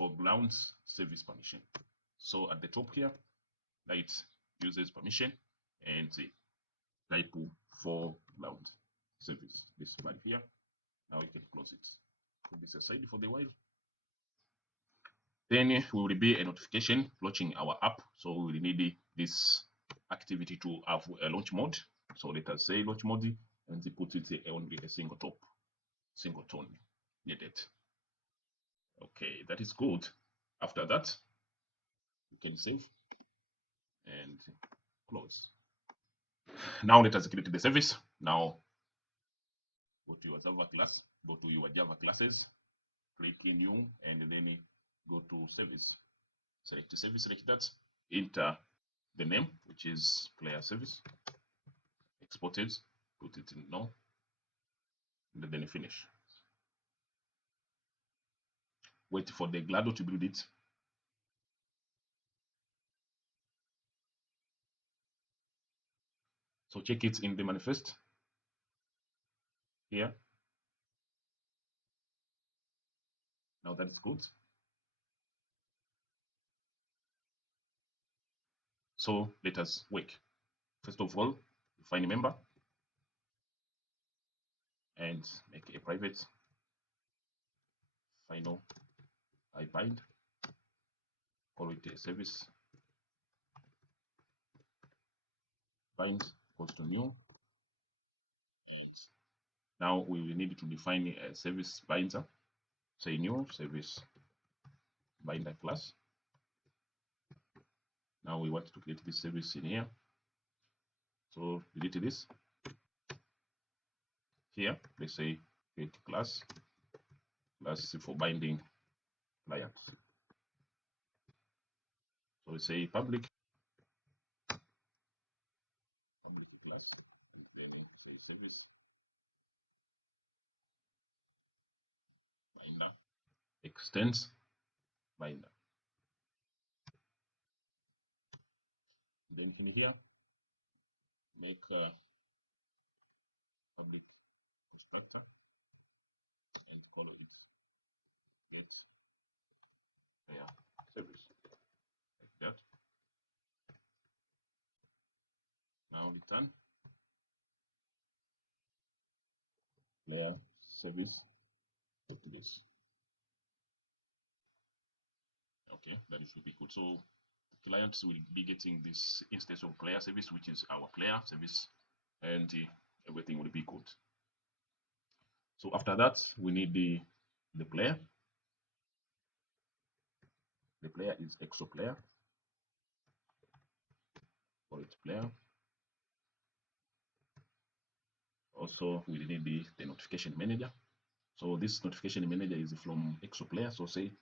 for ground service permission. So at the top here, write users permission and type for ground service. This value here. Now you can close it. Put this aside for the while. Then we will be a notification launching our app. So we will need this activity to have a launch mode. So let us say launch mode and put it on a single tone needed. Okay, that is good. After that, you can save and close. Now let us create the service. Now go to your Java class, go to your Java classes, click new, and then go to service. Select the service like that. Enter the name, which is player service. Export it, put it in no, and then finish. Wait for the Glado to build it. So check it in the manifest here. Now that is good. So let us work. First of all, define a member and make a private final I bind, call it a service bind equals to new, and now we will need to define a service binder. Say new service binder class. Now we want to create this service in here, so delete this. Here let's say create class for binding client. So we say public class, and then say service binder extends binder. Then in here make a public constructor and call it get player service like that. Now return player service like this. Okay, that should be good. So clients will be getting this instance of player service, which is our player service, and everything will be good. So after that, we need the player. The player is ExoPlayer. For its player. Also, we need the notification manager. So this notification manager is from ExoPlayer. So say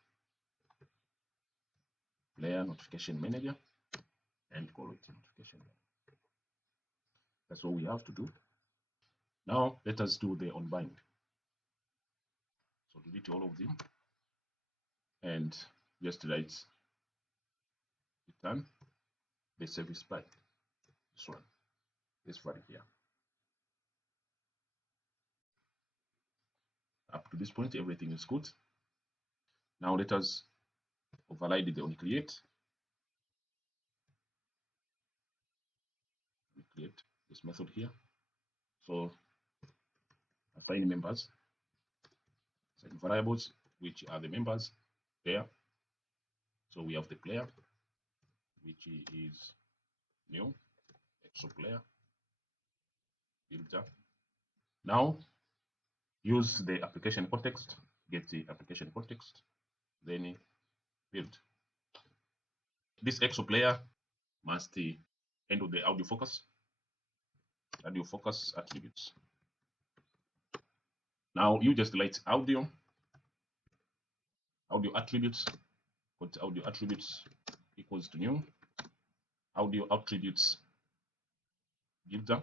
player notification manager and call it notification manager. That's what we have to do. Now let us do the onbind. So delete all of them and just write return the service by this one, this value here. Up to this point, everything is good. Now let us override the onCreate. We create this method here. So assign members, set variables, which are the members there. So we have the player, which is new, ExoPlayer, builder. Now use the application context, get the application context, then build. This ExoPlayer must handle the audio focus attributes. Now you just write audio attributes, put audio attributes equals to new, audio attributes builder,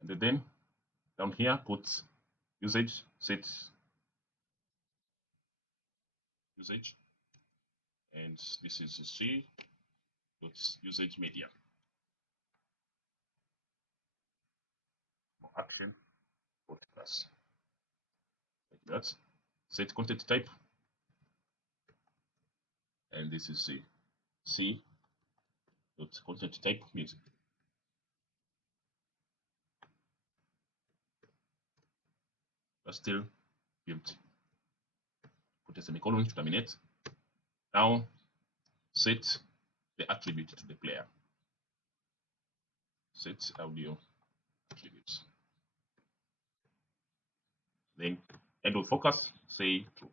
and then down here put usage, set usage, and this is C usage media action podcast. That's set content type, and this is C dot content type music. But still built. Put a semicolon to terminate. Now set the attribute to the player. Set audio attributes. Then end of focus, say true.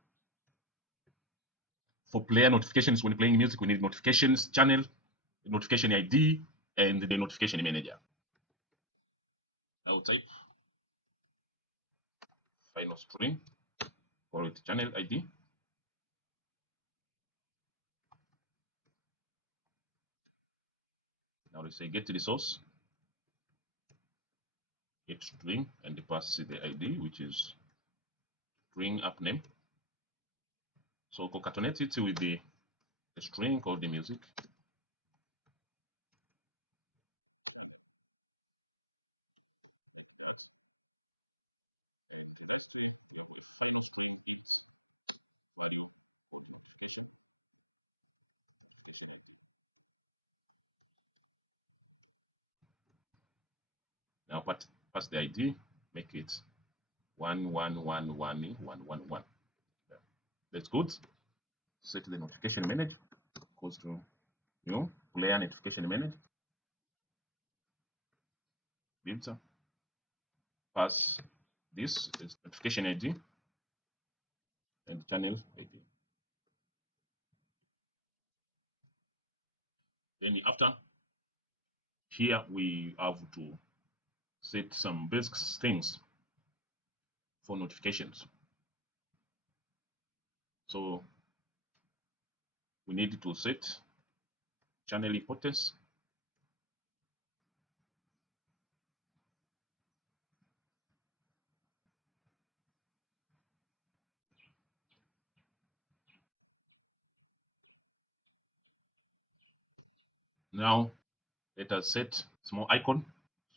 For player notifications, when playing music, we need notifications channel, notification ID, and the notification manager. Now type final string, call it channel ID. Now let's say get the source, get string, and pass the ID, which is string app name. So concatenate it with the string called the music. Now pass the ID, make it 1111111. That's good. Set the notification manager, goes to new player notification manager, filter, pass this is notification ID and channel ID. Then after here we have to set some basic things for notifications. So we need to set channel importance, now let us set small icon.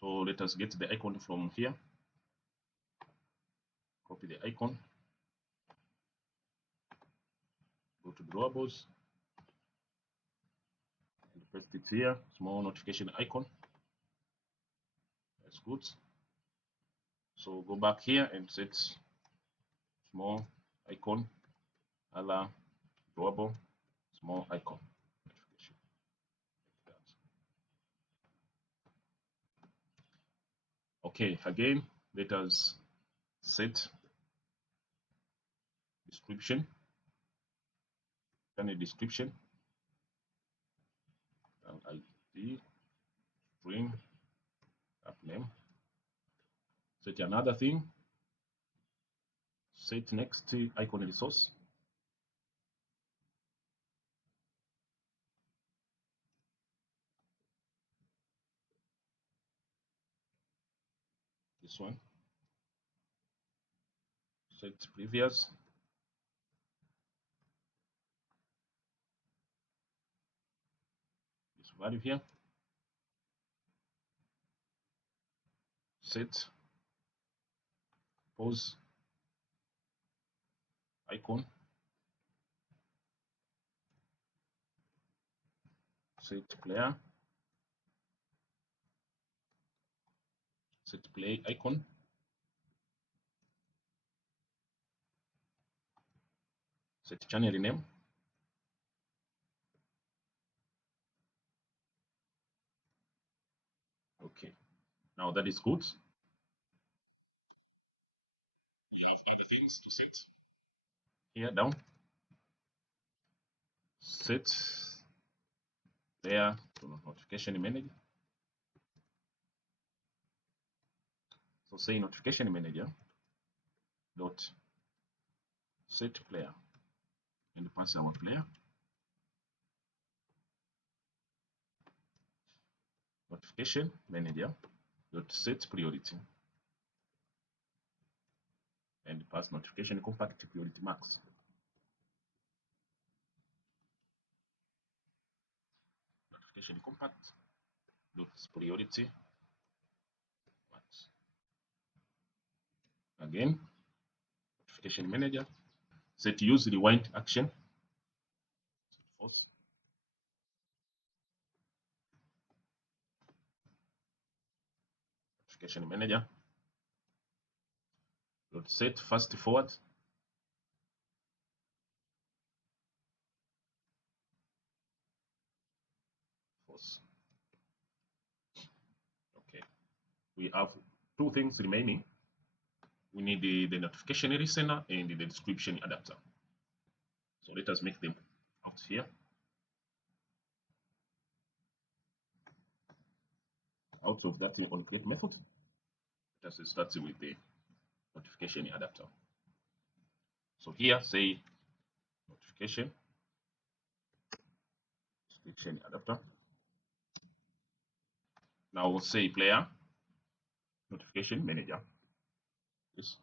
So let us get the icon from here, copy the icon, go to drawables and paste it here, small notification icon. That's good. So go back here and set small icon, other drawable, small icon. Notification. Okay, again, let us set description, channel description, ID, string, app name. Set another thing, set next icon resource. This one. Set previous. This value here. Set pause icon. Set player. Set play icon. Set channel name. Okay, now that is good. We have other things to set. Here down. Set there to notification manager. So say notification manager dot set player and pass our player. Notification manager dot set priority and pass notification compact priority max. Notification compact dot priority max. Again, notification manager, set use rewind action, false. Notification manager, set fast forward, false. Okay, we have two things remaining. We need the notification listener and the description adapter. So let us make them out here. Out of that on create method, let us start with the notification adapter. So here say notification adapter. Now we'll say player notification manager. This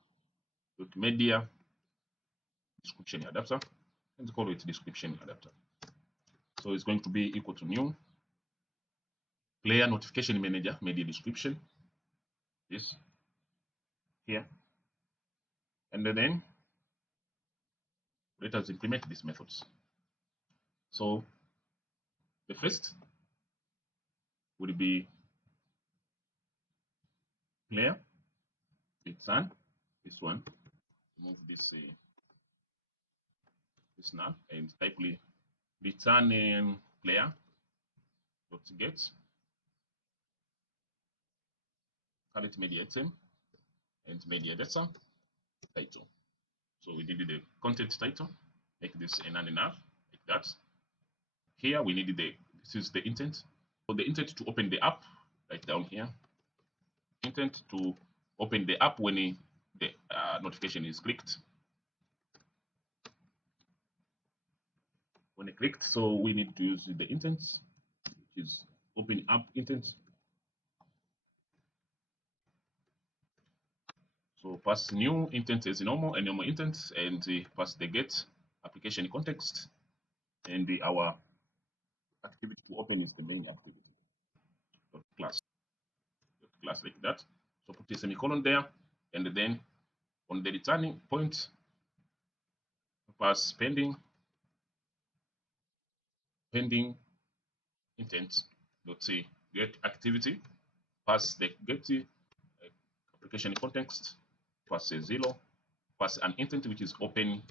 media description adapter, and call it description adapter. So it's going to be equal to new player notification manager media description. This here, and then let us implement these methods. So the first will be player return this one. Move this this null and type return player dot get current media item and media data title. So we did the content title, make this a none enough like that. Here we need this is the intent. So the intent to open the app, right down here. Intent to open the app when the notification is clicked. When it clicked, so we need to use the intent, which is open app intent. So pass new intent as normal and normal intent, and pass the get application context, and our activity to open is the main activity class like that. So put a semicolon there, and then on the returning point, pass pending intent. Let's say get activity, pass the get application context, pass a 0, pass an intent which is open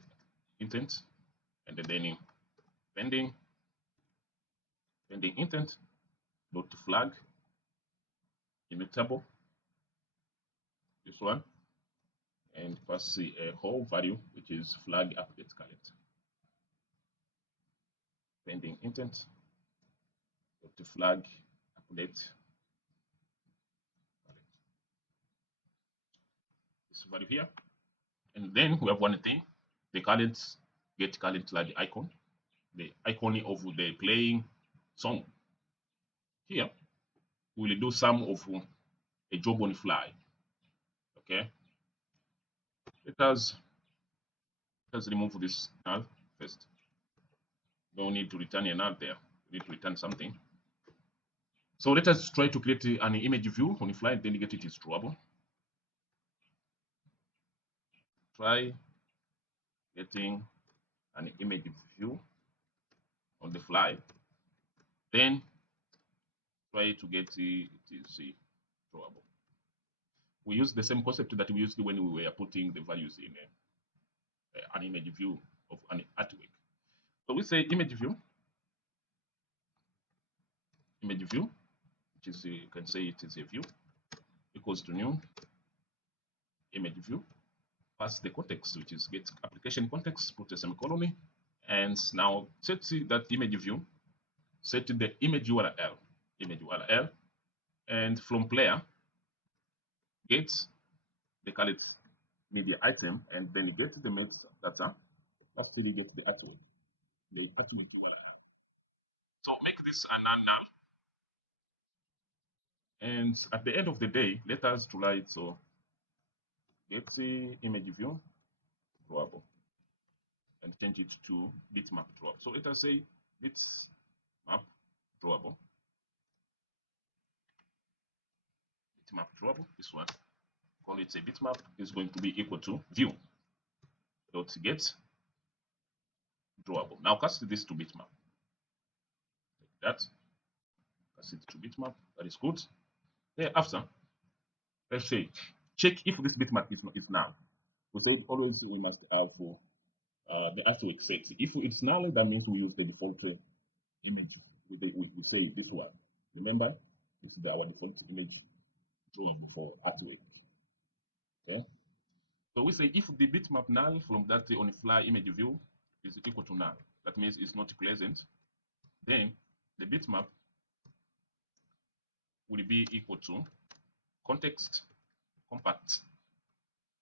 intent, and then pending intent dot flag immutable, this one, and pass a whole value which is flag update current. Pending intent dot flag update current. This value here, and then we have one thing, the current get current flag icon, the icon of the playing song. Here we will do some of a job on fly. Okay, let us remove this null first. Don't need to return a null there. We need to return something. So let us try to create an image view on the fly, then get it is drawable. Try getting an image view on the fly, then try to get it is drawable. We use the same concept that we used when we were putting the values in an image view of an artwork. So we say image view, which is you can say it is a view, equals to new image view. Pass the context, which is get application context, put a semicolon, and now set that image view, set the image URL, and from player get the current media item, and then get the metadata. Lastly, get the artwork URL. So make this a null, and at the end of the day, let us try it. So get the image view drawable and change it to bitmap drawable. So let us say bitmap drawable. Bitmap drawable, this one, call it a bitmap, is going to be equal to view. dot get drawable. Now cast this to bitmap. Like that. Cast it to bitmap. That is good. Thereafter, let's say check if this bitmap is null. We said always we must have the asterisk set. If it's null, that means we use the default image. We say this one. Remember, this is our default image drawable for artwork. Okay. So we say if the bitmap null from that on fly image view is equal to null, that means it's not present, then the bitmap will be equal to context compact.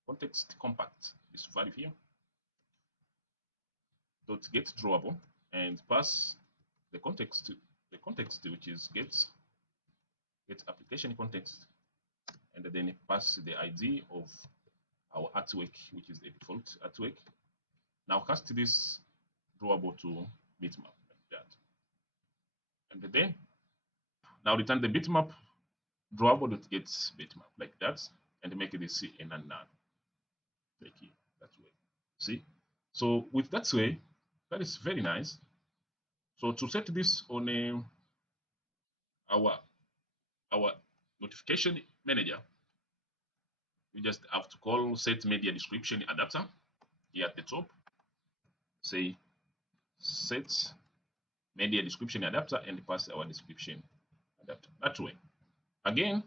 Context compact, this value here, dot get drawable, and pass the context which is get application context, and then pass the ID of our artwork, which is the default artwork. Now cast this drawable to bitmap like that, and then now return the bitmap drawable.get bitmap like that, and make this in a null, like that way. See, so with that way, that is very nice. So to set this on our notification manager, you just have to call set media description adapter here at the top. Say set media description adapter and pass our description adapter that way. Again,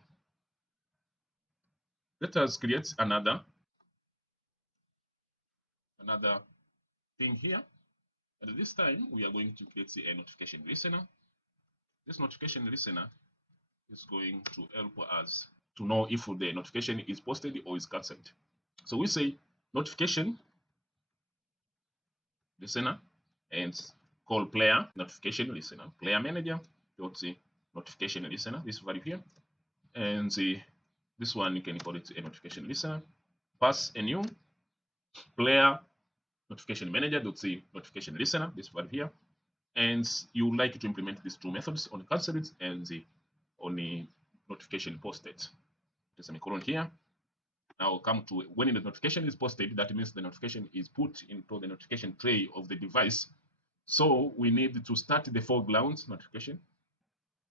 let us create another thing here, and this time we are going to create a notification listener. This notification listener is going to help us to know if the notification is posted or is cancelled. So we say notification listener and call player notification listener, player manager dot notification listener, this value here, and this one you can call it a notification listener. Pass a new player notification manager dot notification listener, this value here, and you would like to implement these two methods on cancelled and on the notification posted. The semicolon here. Now come to when the notification is posted, that means the notification is put into the notification tray of the device. So we need to start the foreground notification.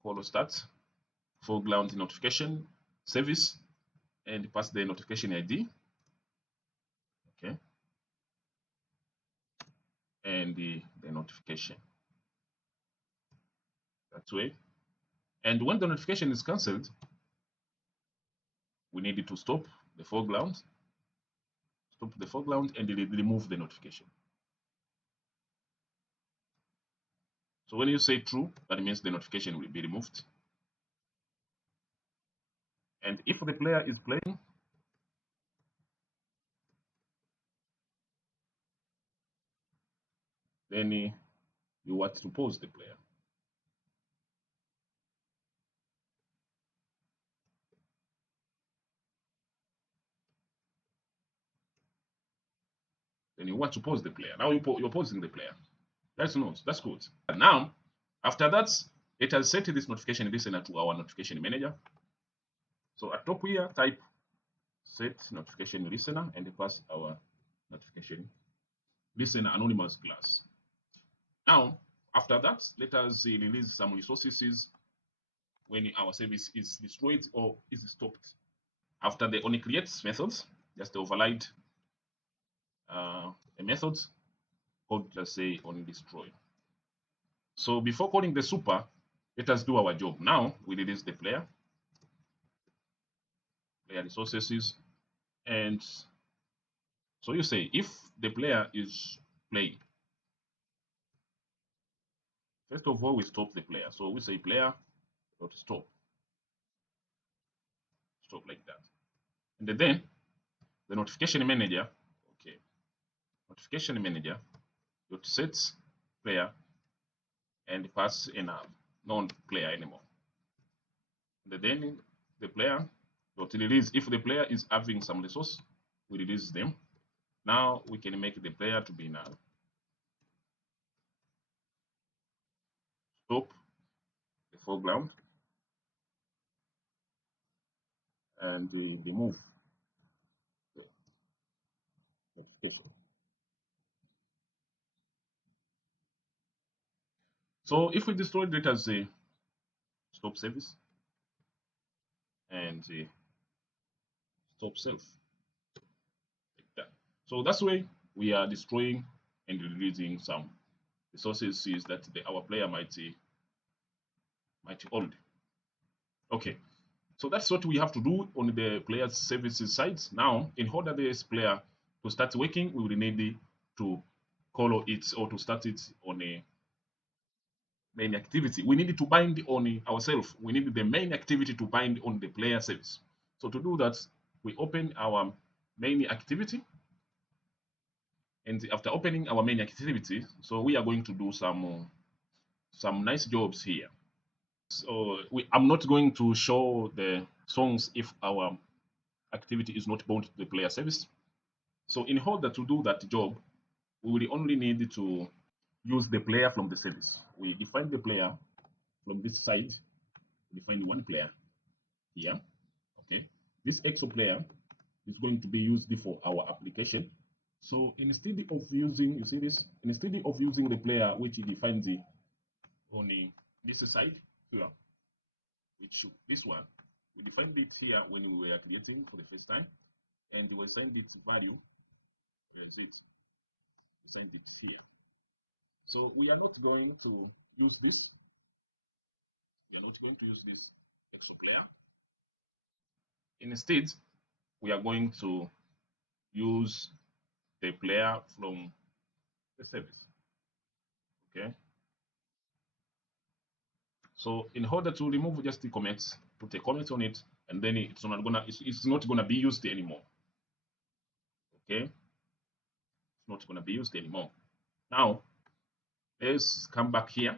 Call start foreground notification service and pass the notification ID. Okay. And the notification. That way. And when the notification is cancelled, we need to stop the foreground. Stop the foreground and remove the notification. So when you say true, that means the notification will be removed. And if the player is playing, then you want to pause the player. Then you want to pause the player. Now you're pausing the player. That's nice. That's good. And now, after that, it has set this notification listener to our notification manager. So at top here, type set notification listener and pass our notification listener anonymous class. Now, after that, let us release some resources when our service is destroyed or is stopped. After the onCreate methods, just override a method called, let's say, onDestroy. So before calling the super, let us do our job. Now we release the player resources, and so you say if the player is playing, first of all we stop the player. So we say player dot stop like that, and then the notification manager, okay, notification manager dot set player and pass in a non-player anymore. And then the player dot release. If the player is having some resource, we release them. Now we can make the player to be null. Stop the foreground and remove the notification. So if we destroy, let us say stop service and stop self, like that. So that's why we are destroying and releasing some resources is that our player might hold. Okay, so that's what we have to do on the player's services side. Now, in order this player to start working, we will need to call it or to start it on a main activity. We need to bind on ourselves. We need the main activity to bind on the player service. So to do that, we open our main activity. And after opening our main activity, so we are going to do some nice jobs here. So I'm not going to show the songs if our activity is not bound to the player service. So in order to do that job, we will only need to use the player from the service. We define the player from this side. We define one player here. Okay. This ExoPlayer is going to be used for our application. So instead of using, you see this, instead of using the player which defines the on this side here, which this one, we defined it here when we were creating for the first time, and we assigned its value. Where is it? We assigned it here. So we are not going to use this. We are not going to use this ExoPlayer. Instead, we are going to use the player from the service. Okay. So in order to remove just the comments, put a comment on it, and then it's not gonna be used anymore. Okay, it's not gonna be used anymore. Now let's come back here.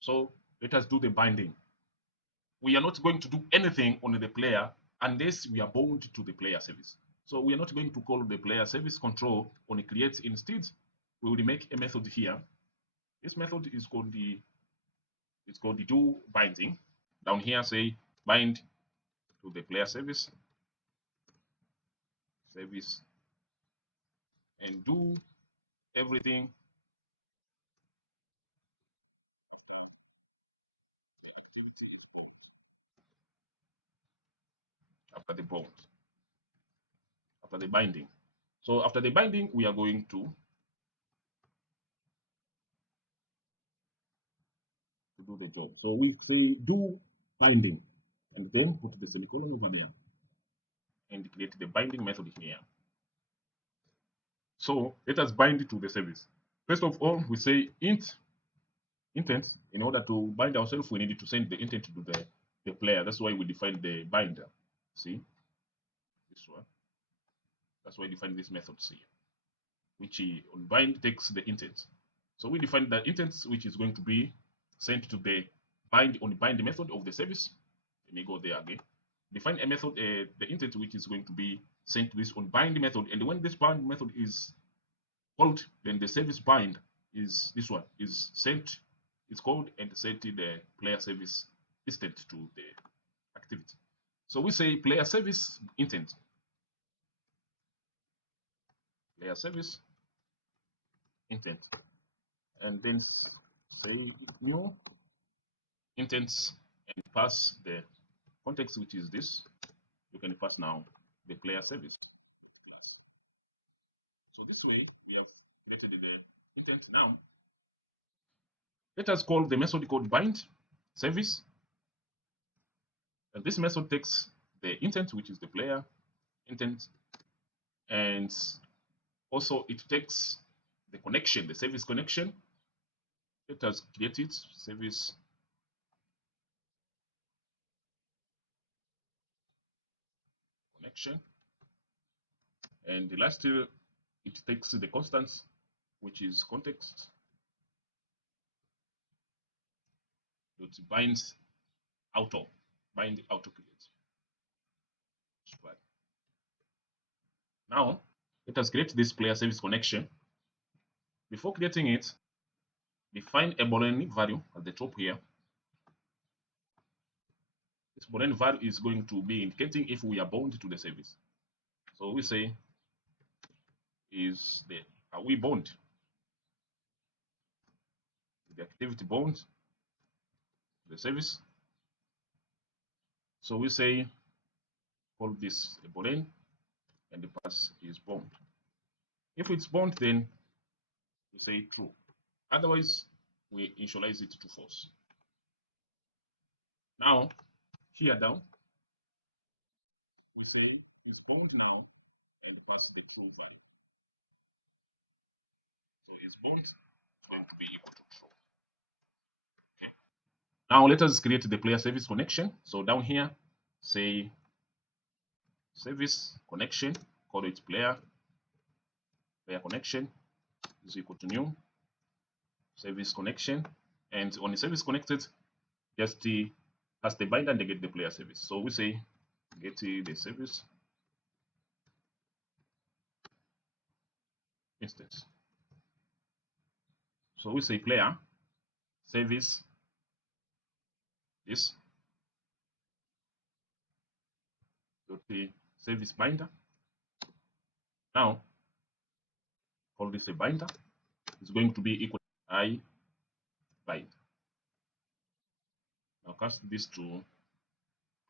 So let us do the binding. We are not going to do anything on the player unless we are bound to the player service. So we are not going to call the player service control on create. Instead, we will make a method here. This method is called the do binding. Down here, say bind to the player service and do everything the activity after the bound, after the binding. So after the binding, we are going to do the job. So we say do binding and then put the semicolon over there and create the binding method here. So let us bind to the service. First of all, we say intent. In order to bind ourselves, we need to send the intent to the player. That's why we define the binder. See this one. That's why we define this method here, which on bind takes the intent. So we define the intent which is going to be sent to the bind method of the service. Let me go there again. Define a method, the intent which is going to be sent to this on bind method, and when this bind method is called, then the service bind is this one is sent, it's called and sent to the player service intent to the activity. So we say player service intent, player service intent, and then say new intents and pass the context, which is this. You can pass now the player service class. So this way we have created the intent. Now let us call the method called bind service. And this method takes the intent, which is the player intent, and also it takes the connection, the service connection. Let us create it, service connection. And the last, it takes the constants, which is context. It binds bind auto create. Right. Now, let us create this player service connection. Before creating it, define a Boolean value at the top here. This Boolean value is going to be indicating if we are bound to the service. So we say is the are we bound? The activity bound the service. So we say call this a boolean and the pass is bound. If it's bound, then we say true. Otherwise, we initialize it to false. Now, here down, we say it's bound now and pass the true value. So it's bound, it's going to be equal to true. Okay. Now let us create the player service connection. So down here, say service connection, call it player connection is equal to new service connection, and on the service connected, just pass the binder and get the player service. So we say get the service instance. So we say player service this dot the service binder. Now call this a binder. It's going to be equal to I bind. Now cast this to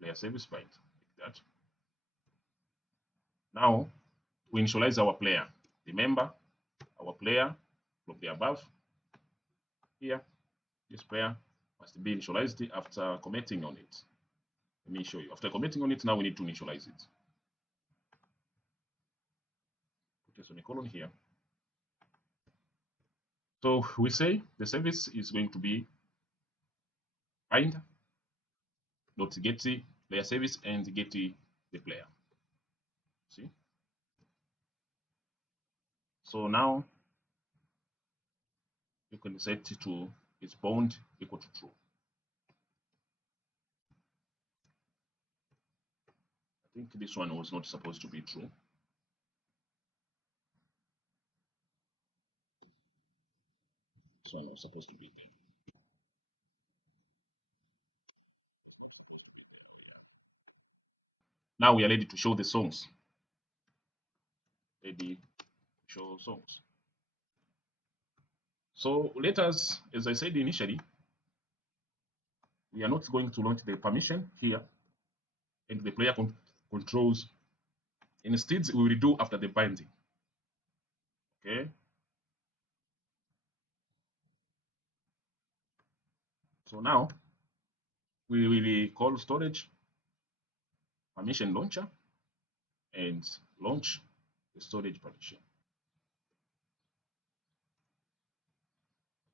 player service bind like that. Now we initialize our player. Remember our player from the above here. This player must be initialized after commenting on it. Let me show you. After commenting on it, now we need to initialize it. Put a semicolon here. So we say the service is going to be bind dot get player service and get the player. See? So now you can set it to its bound equal to true. I think this one was not supposed to be true. This one was supposed to be there. Now we are ready to show the songs. Ready to show songs. So let us, as I said initially, we are not going to launch the permission here and the player controls. Instead, we will do after the binding. Okay. So now we will call storage permission launcher and launch the storage partition.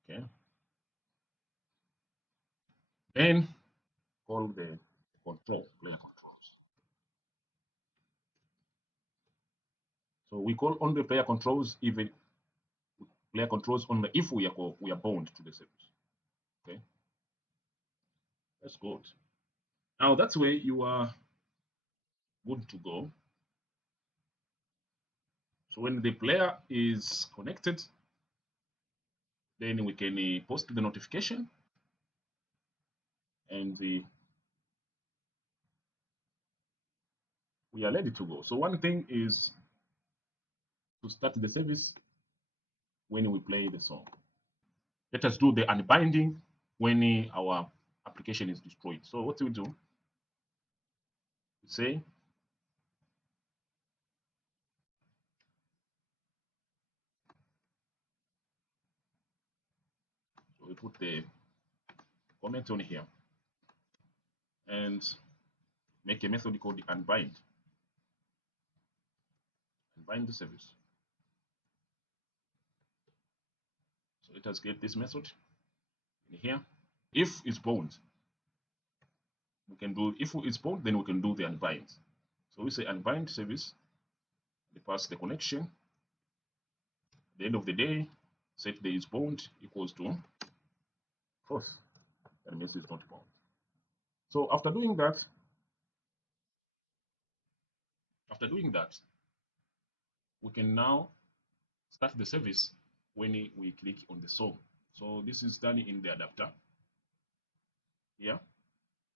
Okay. Then call the control player controls. So we call on the player controls even player controls only if we are bound to the service. Okay. That's good. Now that's where you are good to go. So when the player is connected, then we can post the notification and we are ready to go. So one thing is to start the service when we play the song. Let us do the unbinding when our application is destroyed. So what we do, we say so we put the comment on here and make a method called unbind. Unbind the service. So let us get this method in here. If it's bound, we can do if it's bound, then we can do the unbind. So we say unbind service, we pass the connection. At the end of the day, set the is bound equals to false. That means it's not bound. So after doing that, we can now start the service when we click on the song. So this is done in the adapter. Here,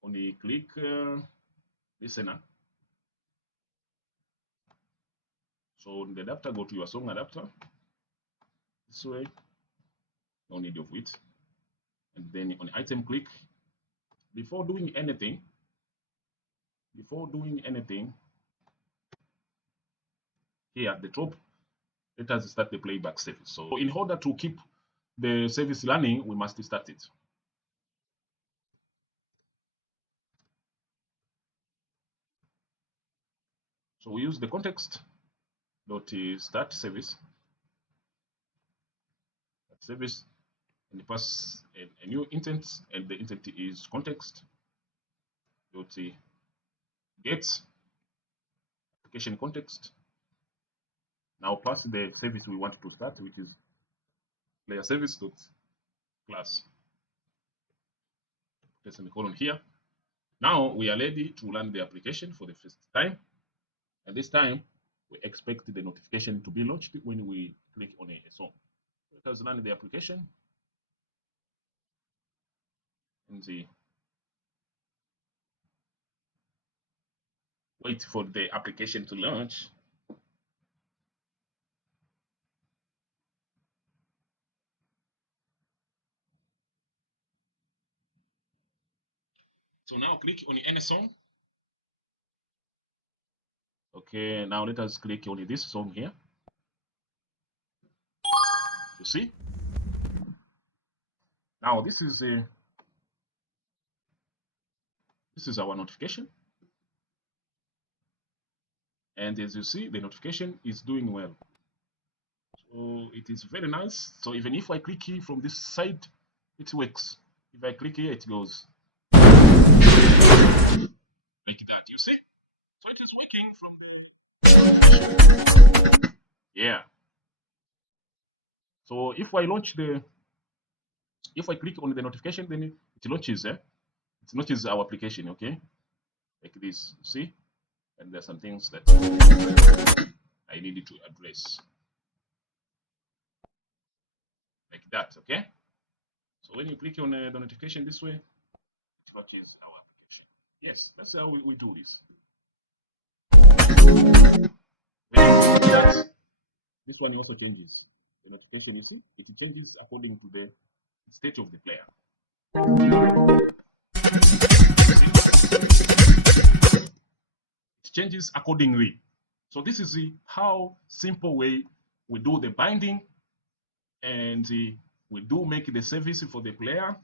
when you click listener, so in the adapter, go to your song adapter this way, no need of it. And then on item click, before doing anything, here at the top, let us start the playback service. So in order to keep the service running, we must start it. So we use the context dot start service, and pass a new intent, and the intent is context dot get application context. Now pass the service we want to start, which is player service dot class. Put a semicolon here. Now we are ready to run the application for the first time, and this time we expect the notification to be launched when we click on a song. Let us run the application and wait for the application to launch. So now click on any song. Okay, now let us click on this song here. You see? Now this is our notification. And as you see, the notification is doing well. So it is very nice. So even if I click here from this side, it works. If I click here, it goes like that. You see? So it is working from the yeah. So if I click on the notification, then it launches. It launches our application. Okay, like this. See, and there's some things that I needed to address, like that. Okay. So when you click on the notification this way, it launches our application. Yes, that's how we do this. When you do that, this one also changes. The notification, you see, it changes according to the state of the player. It changes accordingly. So this is how simple way we do the binding, and we do make the service for the player,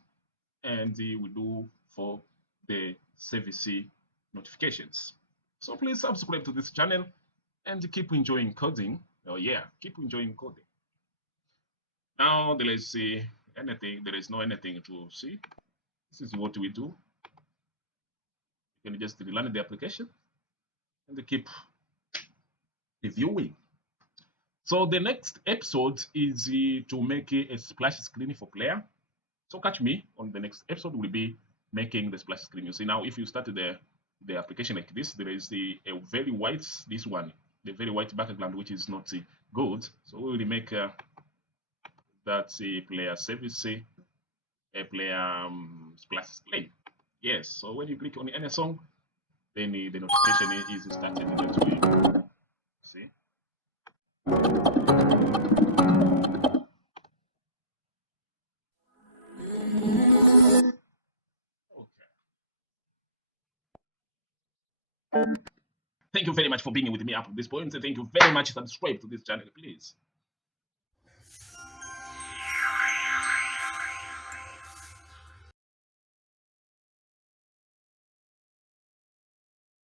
and we do for the service notifications. So please subscribe to this channel and keep enjoying coding. Oh yeah, keep enjoying coding. Now there is anything. There is no anything to see. This is what we do. You can just run the application and keep reviewing. So the next episode is to make a splash screen for player. So catch me on the next episode. Will be making the splash screen. You see now, if you start the application like this, there is a very white, this one, the very white background, which is not good. So we will make that player service a player splash screen. Yes. So when you click on any song, then the notification is started that way. See. Thank you very much for being with me up to this point. Thank you very much. Subscribe to this channel, please.